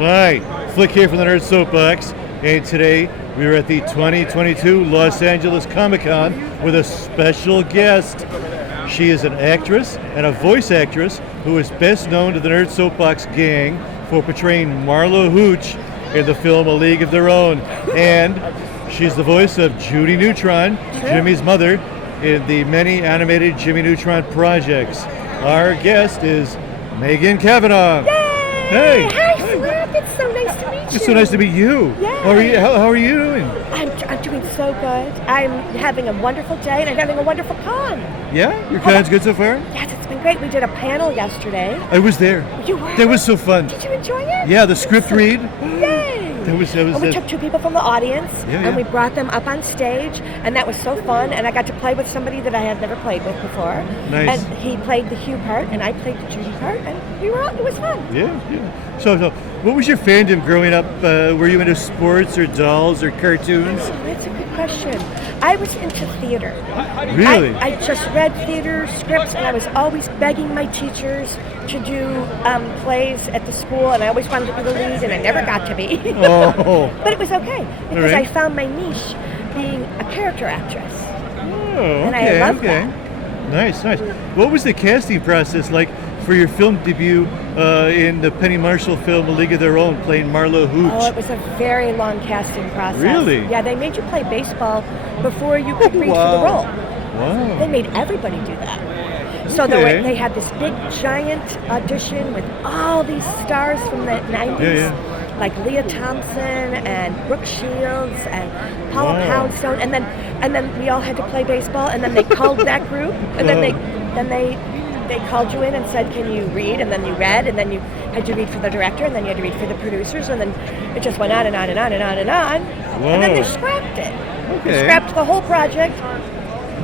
Hi, Flick here from the Nerd Soapbox, and today we are at the 2022 Los Angeles Comic-Con with a special guest. She is an actress and a voice actress who is best known to the Nerd Soapbox gang for portraying Marla Hooch in the film A League of Their Own, and she's the voice of Jimmy Neutron, Jimmy's mother, in the many animated Jimmy Neutron projects. Our guest is Megan Cavanagh. Yay! Hey! Hi, Flip! It's so nice to meet you. It's so nice to meet you. Yeah. How are you doing? I'm doing so good. I'm having a wonderful day and I'm having a wonderful con. Yeah? Your con's good so far? Yes, it's been great. We did a panel yesterday. I was there. You were? That was so fun. Did you enjoy it? Yeah, the script read. Yay! That was And we took two people from the audience Yeah. and we brought them up on stage, and that was so fun. And I got to play with somebody that I had never played with before. Nice. And he played the Hugh part and I played the Judy part, and it was fun. Yeah. So what was your fandom growing up? Were you into sports or dolls or cartoons? Oh, that's a good question. I was into theater. Really? I just read theater scripts, and I was always begging my teachers to do plays at the school, and I always wanted to be the lead, and I never got to be. Oh. But it was okay, because right. I found my niche being a character actress. Oh, And I love that. Nice. What was the casting process like for your film debut in the Penny Marshall film A League of Their Own, playing Marla Hooch? Oh, it was a very long casting process. Really? Yeah, they made you play baseball before you could reach for the role. Wow. They made everybody do that. So Okay. they had this big, giant audition with all these stars from the 90s, like Leah Thompson and Brooke Shields and Paula Poundstone, and then we all had to play baseball, and then they called that group, and then they called you in and said, can you read? And then you read, and then you had to read for the director, and then you had to read for the producers, and then it just went on and on and on and on and on. And then they scrapped it. Okay. They scrapped the whole project.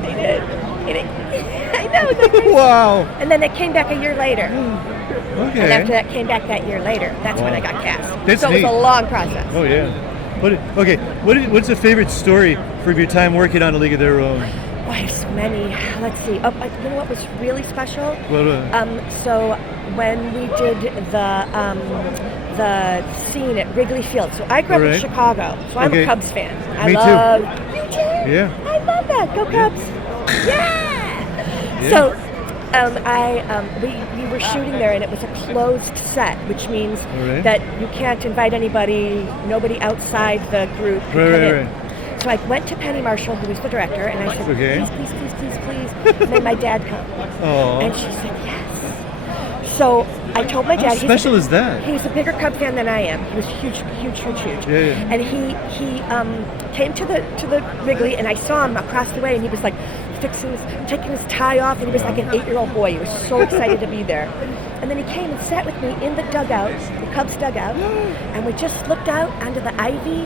They did. I know. Isn't that crazy? Wow. And then it came back a year later. Okay. And after that came back that year later. That's when I got cast. That's so it neat. was a long process. Oh yeah. What's the favorite story from your time working on A League of Their Own? Oh, I have so many. Let's see. Oh, you know what was really special? So when we did the scene at Wrigley Field. So I grew up in Chicago, so I'm a Cubs fan. Me too. You too? Yeah. I love that. Go Cubs. Yeah. So we were shooting there, and it was a closed set, which means that you can't invite nobody outside the group. Right. So I went to Penny Marshall, who was the director, and I said, please. And then my dad comes. Oh. And she said, yes. So I told my dad. How special is that? He's a bigger Cub fan than I am. He was huge. Yeah. And he came to the Wrigley, and I saw him across the way, and he was like taking his tie off, and he was like an 8-year-old boy. He was so excited to be there. And then he came and sat with me in the dugout, the Cubs dugout, and we just looked out onto the ivy,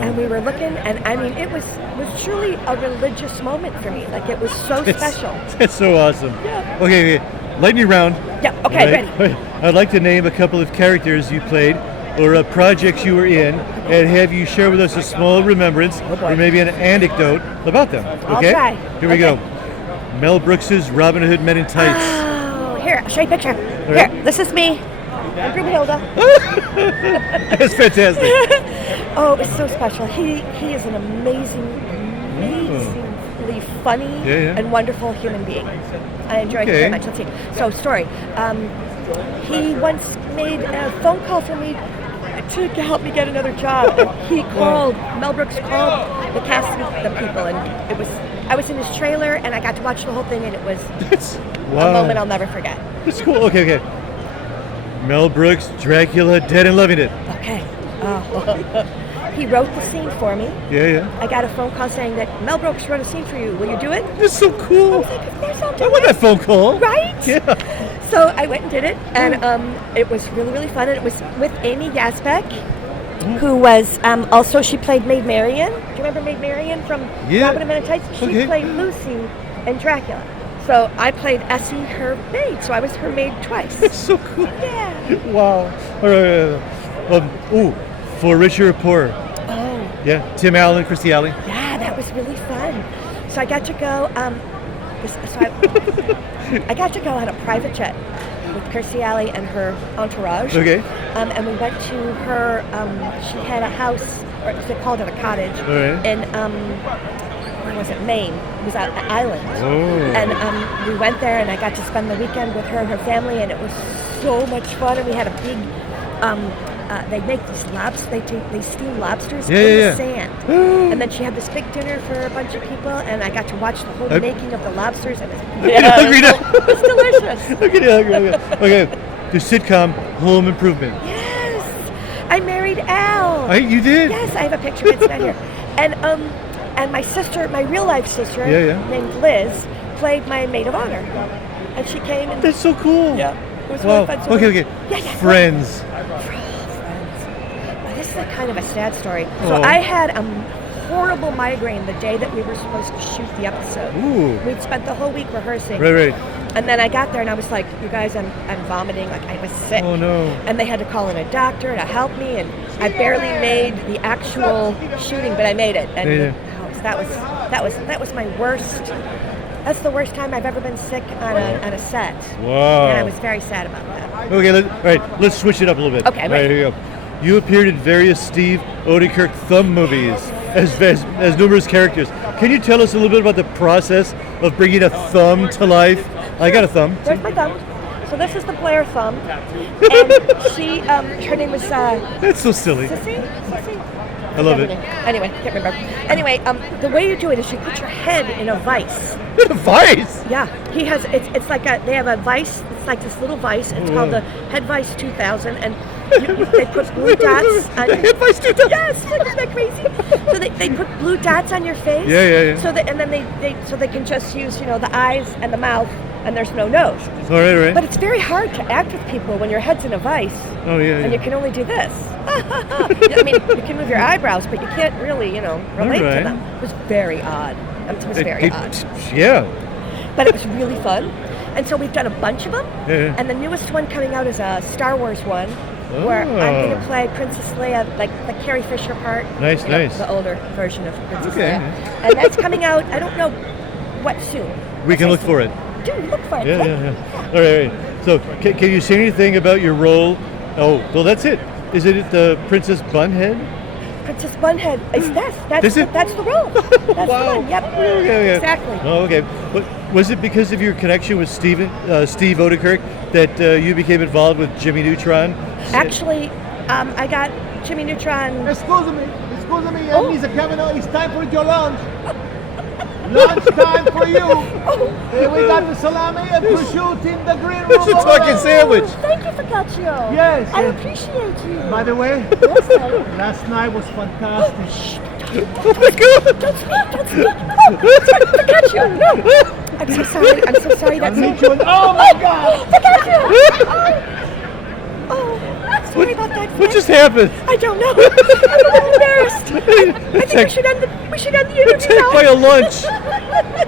and we were looking, and I mean, it was truly a religious moment for me. Like, it was so special. That's so awesome. Yeah. Okay, lightning round. Yeah, okay, ready. I'd like to name a couple of characters you played or projects you were in, and have you share with us a small remembrance or maybe an anecdote about them. Okay? I'll try. Here we go. Mel Brooks's Robin Hood Men in Tights. Oh, here, I'll show you a picture. right. Here, this is me. I'm Brunhilde. That's fantastic. Oh, it was so special. He is an amazingly funny and wonderful human being. I enjoy him very much. Let's see. So, story. He once made a phone call for me to help me get another job. And Mel Brooks called the cast of the people, and I was in his trailer, and I got to watch the whole thing, and it was a moment I'll never forget. That's cool. Okay. Mel Brooks, Dracula, Dead and Loving It. Okay. He wrote the scene for me. Yeah. I got a phone call saying that Mel Brooks wrote a scene for you. Will you do it? That's so cool. I was like, of course I'll do I want it. that phone call. Right? Yeah. So I went and did it, and it was really, really fun. And it was with Amy Yazbek, who was also, she played Maid Marian. Do you remember Maid Marian from Robin Hood Men in Tights? She played Lucy in Dracula. So I played Essie, her maid. So I was her maid twice. That's so cool. Yeah. Wow. All right. For Richer or Poorer. Oh. Yeah. Tim Allen, Christy Alley. Yeah, that was really fun. So I got to go. I got to go on a private jet with Kirstie Alley and her entourage. Okay. And we went to her. She had a house, or they called it a cottage, in where was it? Maine. It was an island. Oh. And we went there, and I got to spend the weekend with her and her family, and it was so much fun. And we had a big. They make these lobsters. They steam lobsters in the sand. And then she had this big dinner for a bunch of people, and I got to watch the whole making of the lobsters. And it's delicious. I'm getting hungry. Okay, the sitcom Home Improvement. Yes, I married Al. You did? Yes, I have a picture. It's not here. And my sister, my real life sister, named Liz, played my maid of honor, and she came and. That's so cool. Yeah. It was really fun. So okay. Friends. This is a kind of a sad story. So I had a horrible migraine the day that we were supposed to shoot the episode. Ooh. We'd spent the whole week rehearsing. Right. And then I got there and I was like, you guys, I'm vomiting. Like I was sick. Oh no. And they had to call in a doctor to help me, and I barely made the actual shooting, but I made it. And that was my worst. That's the worst time I've ever been sick on a set. Wow. And I was very sad about that. Okay, let's switch it up a little bit. Okay, all right, here you go. You appeared in various Steve Oedekerk Thumb movies as numerous characters. Can you tell us a little bit about the process of bringing a thumb to life? I got a thumb. There's my thumb. So this is the Blair thumb. And she, her name was... That's so silly. Sissy? I love it. Anyway, can't remember. Anyway, the way you do it is you put your head in a vice. A vice? Yeah. He has, it's like they have a vice, it's like this little vice. It's called the Head Vice 2000. And they put blue dots on the Head Vice 2000? Yes, isn't that crazy? So they put blue dots on your face. Yeah. So and then they can just use, the eyes and the mouth, and there's no nose. All right. But it's very hard to act with people when your head's in a vice. Oh, yeah. And you can only do this. I mean, you can move your eyebrows, but you can't really, relate to them. It was very odd. It was very odd. Yeah. But it was really fun. And so we've done a bunch of them. Yeah. And the newest one coming out is a Star Wars one, where I'm going to play Princess Leia, like the Carrie Fisher part. Nice. The older version of Princess Leia. And that's coming out, I don't know what soon. We can look for it. Do look for it. Yeah. All right. So can you say anything about your role? Oh, well, that's it. Is it the Princess Bunhead? Princess Bunhead. That's the role. That's wow. the one. Yep. Okay. Exactly. Oh, okay. But was it because of your connection with Steve Oedekerk that you became involved with Jimmy Neutron? Actually, I got Jimmy Neutron. Excuse me, Megan Cavanagh. It's time for your lunch. Lunch time for you. Here we got the salami and prosciutto in the green room. It's a fucking sandwich. Thank you, Focaccio. Yes. I appreciate you. By the way, Yes, darling. last night was fantastic. Oh my God! Don't speak. Focaccio, no. I'm so sorry. That's Oh my God! Focaccio. Sorry about that. What just happened? I don't know. I'm a little embarrassed. I think we should end the interview Attacked now. by a lunch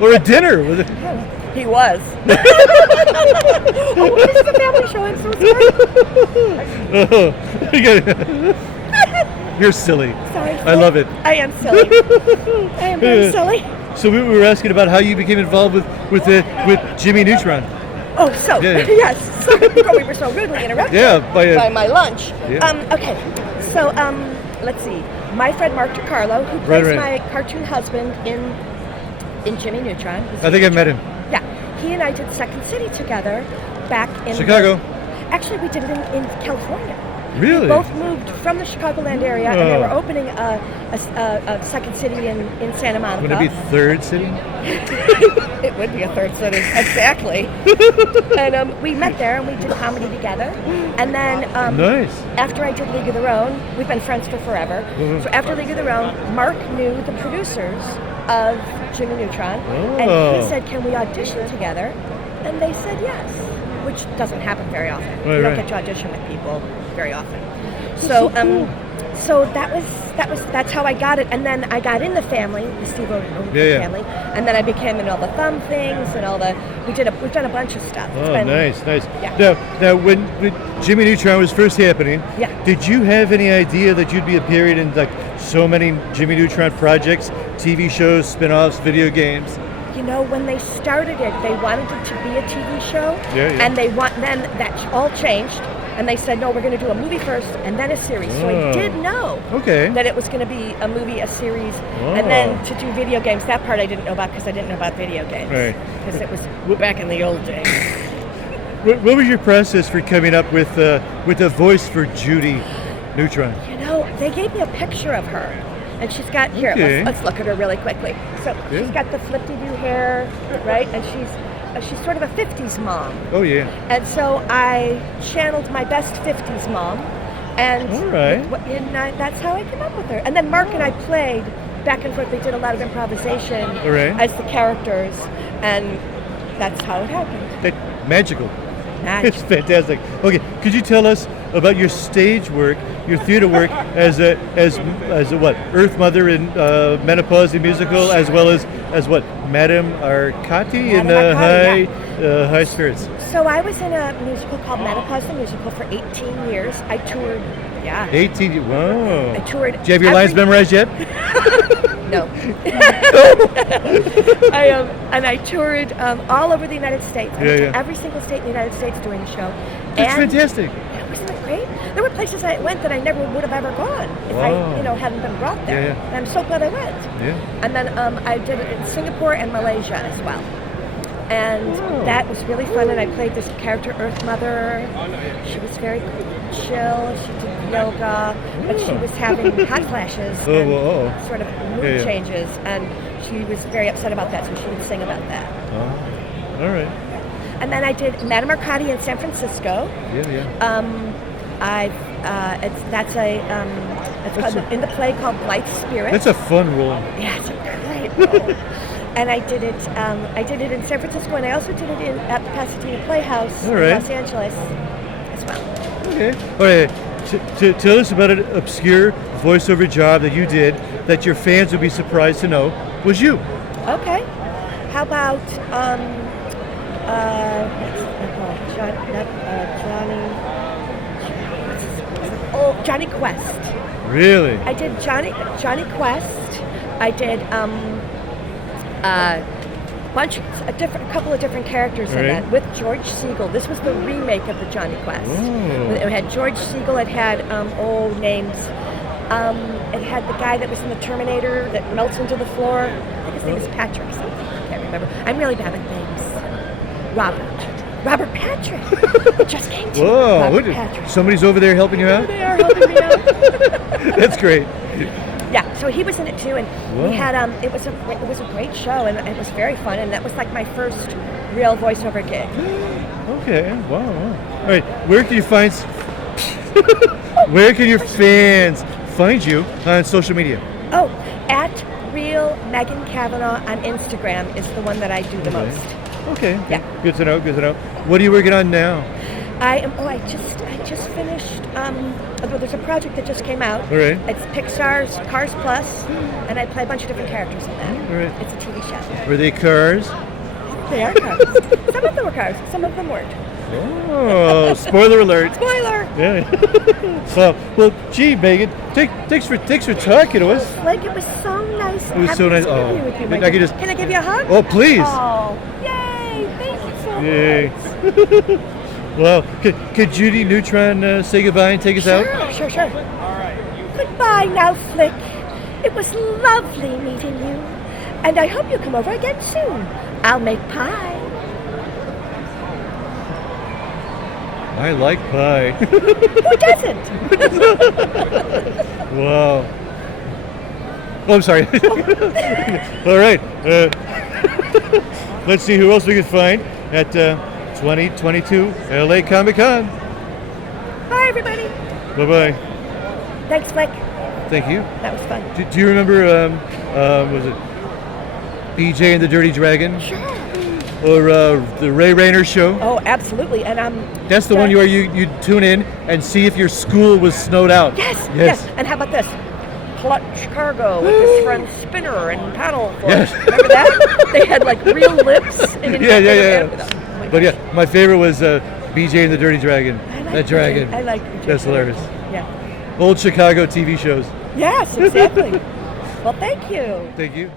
or a dinner. He was. This is a family show. I'm so sorry. You're silly. Sorry. I love it. I am silly. I am very silly. So we were asking about how you became involved with Jimmy Neutron. Oh, so yes. Sorry, we were so rudely interrupted. Yeah, by my lunch. Yeah. Okay. So let's see. My friend Mark DeCarlo, who plays my cartoon husband in Jimmy Neutron. I think I met him. Yeah. He and I did Second City together back in Chicago. Actually, we did it in California. Really? We both moved from the Chicagoland area, and they were opening a Second City in Santa Monica. Would it be Third City? It would be a third city, exactly. And we met there and we did comedy together. And then nice. After I did League of Their Own, we've been friends for forever. So after League of Their Own, Mark knew the producers of Jimmy Neutron, and he said, "Can we audition together?" And they said yes, which doesn't happen very often. You don't get to audition with people very often. So so that's how I got it, and then I got in the family, the Steve Oedekerk family, and then I became in all the Thumb things and all the we've done a bunch of stuff. Nice. Yeah. Now when Jimmy Neutron was first happening, did you have any idea that you'd be appearing in like so many Jimmy Neutron projects, TV shows, spin-offs, video games? you know, when they started it, they wanted it to be a TV show, Yeah. and then that all changed, and they said, no, we're going to do a movie first and then a series. So I did know that it was going to be a movie, a series, and then to do video games. That part I didn't know about because I didn't know about video games. Right. Because it was back in the old days. What was your process for coming up with a voice for Judy Neutron? You know, they gave me a picture of her, and she's got here. Okay. Let's look at her really quickly. So she's got the flippy-do hair, right? And she's sort of a 50s mom. Oh yeah. And so I channeled my best 50s mom, and that's how I came up with her. And then Mark and I played back and forth. They did a lot of improvisation as the characters, and that's how it happened. Magical. It's fantastic. Okay, could you tell us about your stage work, your theater work as a what, Earth Mother in Menopause the musical, as well as what, Madame Arcati in High Spirits. So I was in a musical called Menopause the musical for 18 years. I toured. 18. Wow. I toured. Do you have your lines memorized yet? No. I toured all over the United States. I went to every single state in the United States doing a show. That's fantastic. Wasn't it great? There were places I went that I never would have ever gone if I, hadn't been brought there. And I'm so glad I went. Yeah. And then I did it in Singapore and Malaysia as well. And that was really fun. And I played this character, Earth Mother. She was very chill. She did yoga, but she was having hot flashes and sort of mood changes. And she was very upset about that, so she would sing about that. All right. And then I did Madame Arcati in San Francisco. It's in the play called Blythe Spirit. That's a fun role. Yeah, it's a great role. And I did it in San Francisco, and I also did it at the Pasadena Playhouse in Los Angeles as well. Okay. All right. Tell us about an obscure voiceover job that you did that your fans would be surprised to know was you. Okay. How about Johnny Quest. Really? I did Johnny Quest. I did a couple of different characters in that with George Segal. This was the remake of the Johnny Quest. It had George Segal. It had old names. It had the guy that was in the Terminator that melts into the floor. I think his name is Patrick or something. I can't remember. I'm really bad with names. Robert Patrick. It just came to me. Robert Patrick. Somebody's over there helping you out? They are helping me out. That's great. Yeah, so he was in it too, and we had it was a great show, and it was very fun, and that was like my first real voiceover gig. Okay, wow. All right, where can your fans find you on social media? Oh, at Real Megan Cavanagh on Instagram is the one that I do the most. Okay. Yeah. Good to know. What are you working on now? I just finished. There's a project that just came out. All right. It's Pixar's Cars Plus, and I play a bunch of different characters in that. All right. It's a TV show. Were they cars? They are cars. Some of them were cars. Some of them weren't. Oh, spoiler alert! Spoiler. Yeah. well, gee, Megan, thanks for talking to us. Like it was so nice. It was so nice. With you, can I give you a hug? Oh, please. Oh, yay! Thank you so much. Well, could Judy Neutron say goodbye and take us out? Sure. All right. Goodbye now, Flick. It was lovely meeting you, and I hope you come over again soon. I'll make pie. I like pie. Who doesn't? Wow. Oh, I'm sorry. All right. Let's see who else we can find at 2022 LA Comic Con. Bye, everybody. Bye-bye. Thanks, Flick. Thank you. That was fun. Do you remember, was it BJ and the Dirty Dragon? Sure. Or the Ray Rayner show? Oh, absolutely. And that's the one where you tune in and see if your school was snowed out. Yes. And how about this? Clutch cargo with his friend Spinner and paddle. Yes. Remember that? They had like real lips. And yeah. But yeah, my favorite was BJ and the Dirty Dragon. That dragon. I like BJ. That's hilarious. Yeah. Old Chicago TV shows. Yes, exactly. Well, thank you. Thank you.